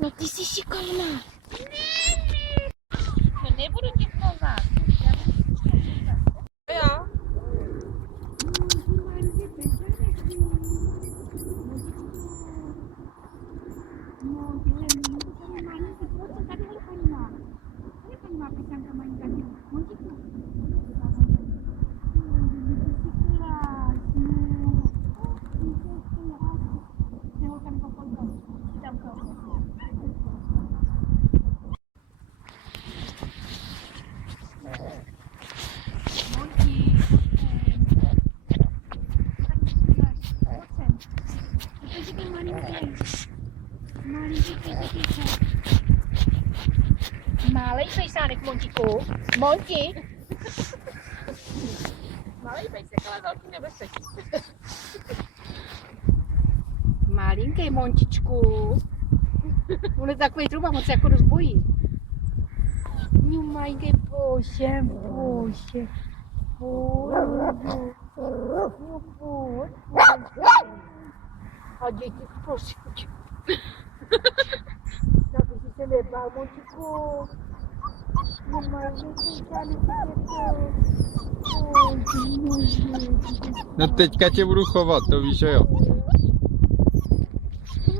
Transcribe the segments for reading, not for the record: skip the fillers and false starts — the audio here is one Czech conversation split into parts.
No ty jsi šikovná. No nebudu tě plovat. Jo. Malej pejsánek, Montíku. Monti. Malej pejsek, ale velký nebezpečí. Malinký Montičku. On je takový truba, moc jako dost bojí. No malinký, bože, bože. A děti, prosím tě. Tak by si se nebál, Montiku. No teďka tě budu chovat, to víš, že jo?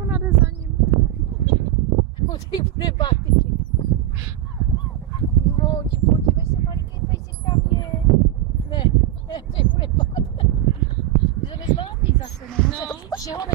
Ona jde za ním. On se jí bude bát. No, podívej se, malinký pejsek tam je. Ne, se jí bude bát. Že nezvládný zase, no.